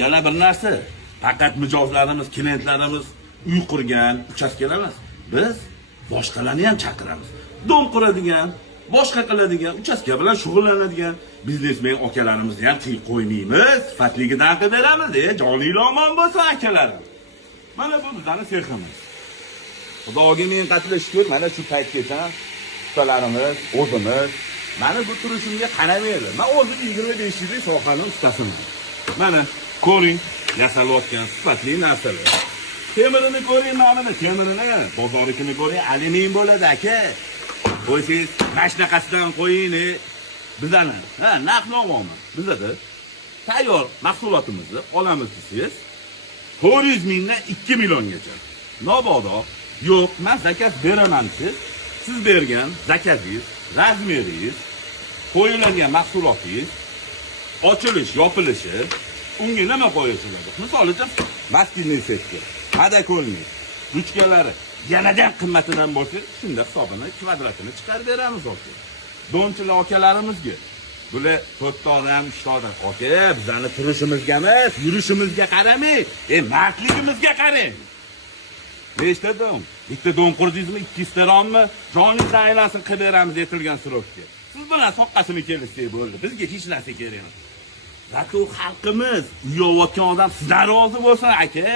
yana bir narsa. Faqat mijozlarimiz, klientlarimiz uy qurgan uchastkalar emas. Biz boshqalarni ham chaqiramiz. Dom quradigan, boshqa qiladigan, uchastka bilan shug'ullanadigan biznesmen akalarimizni ham til qo'ymaymiz. Sifatligidan qilib beramiz. Joningiz omon bo'lsin akalarim. Mana bu bizning seximiz. Xudoga men qattiq shukr, mana shu paytgacha ustalarimiz, o'zimiz mana bu turishimga qaramaydi. Men o'zim 25 yillik sohaning ustasiman. Mana ko'ring, yasalayotgan sifatli narsalar. Temirini ko'ring, mana temirini, bozorikini ko'ring, alyumin bo'ladi aka. Qo'ysiz, mashinaqasidan qo'ying. Bizani, narx-navomi. Bizada tayyor mahsulotimizni olamiz desiz, 400 mingdan 2 milliongacha. Mabodo yo'q, men zakaz beraman siz bergan zakazingiz, razmeringiz, qo'yiladigan mahsulotingiz, ochilish, yopilishi, unga nima qo'yiladi? Misol uchun, maskinning setga, madakolning, ruchkalari yanada qimmatidan bo'lsa, shunda hisobini, kvadratini chiqarib beramiz aka. Donchilar akalarimizga bular 4 ta odam, 3 ta odam. Aka, bizani turishimizga emas, yurishimizga qaramang, mardligimizga qarang. Nechta dom? Bitta dom qurdingizmi, 200 ta rommi? Joningiz aylansin qilib beramiz aytilgan srokka. Siz bilan soqqasini kelishsak bo'ldi. Bizga hech narsa kerak emas. Zato xalqimiz, uyayotgan odam sizdan rozi bo'lsin aka.